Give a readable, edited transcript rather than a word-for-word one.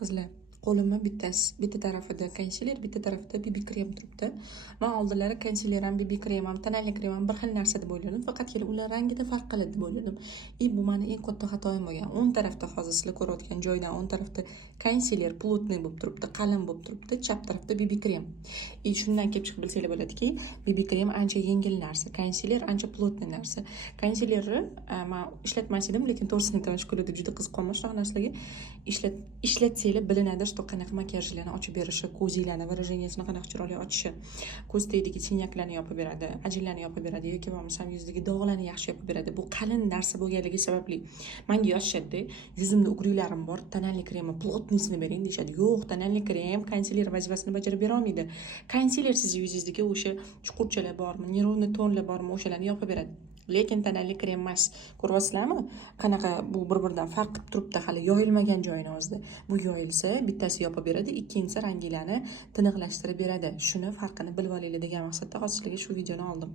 Qizlar, qo'limni bitta tarafida konsiler, bitta tarafida BB krem turibdi. Men oldinlari konsiler ham, BB krem ham, tonalniy krem ham bir xil narsa deb o'yladim. Faqatgina ular rangida farq qiladi deb o'yladim. Bu meni eng katta xatoyim bo'lgan. O'ng tarafda hozir sizlar ko'rayotgan joydan o'ng tarafda konsiler plotniy bo'lib turibdi, qalin bo'lib turibdi, chap tarafda BB krem. Shundan kelib chiqib bilsanglar bo'ladiki, BB krem ancha yengil narsa, konsiler ancha plotniy narsa. Konsilerni men ishlatmas edim, lekin to'g'risini aytaman, shko'lada juda qiziqman shunaqa narsalarga. Ishlatsanglar bilinadi, что qanaqa makiyajlarni ochib berishi, ko'zinglarni выражениясini qanaqa chiroyli ochishi, ko'z tagidagi sinyaklarni yopib beradi, ajinlarni yopib beradi yoki bo'lmasam yuzdagi dog'larni yaxshi yopib beradi. Bu qalin narsa bo'lganligi sababli menga yozishadi, yuzimda ugriklarim bor, tonalniy kremni plotniysini bering deyishadi. Yo'q, tonalniy krem konsiler vazifasini bajarib bera olmaydi. Konsiler sizni yuzingizdagi o'sha chuqurchalar bormi, nerovniy tonlar bormi, o'shalarni yopib beradi. Lekin tonalniy krem emas. Ko'ryapsizlarmi? Qanaqa bu bir-biridan farq qilib turibdi, hali yoyilmagan joyini o'zida. Bu yoyilsa, bittasi yopib beradi, ikkinchisi ranginglarni tiniqlashtirib beradi. Shuni farqini bilib olinglar degan maqsadda hozir sizlarga shu videoni oldim.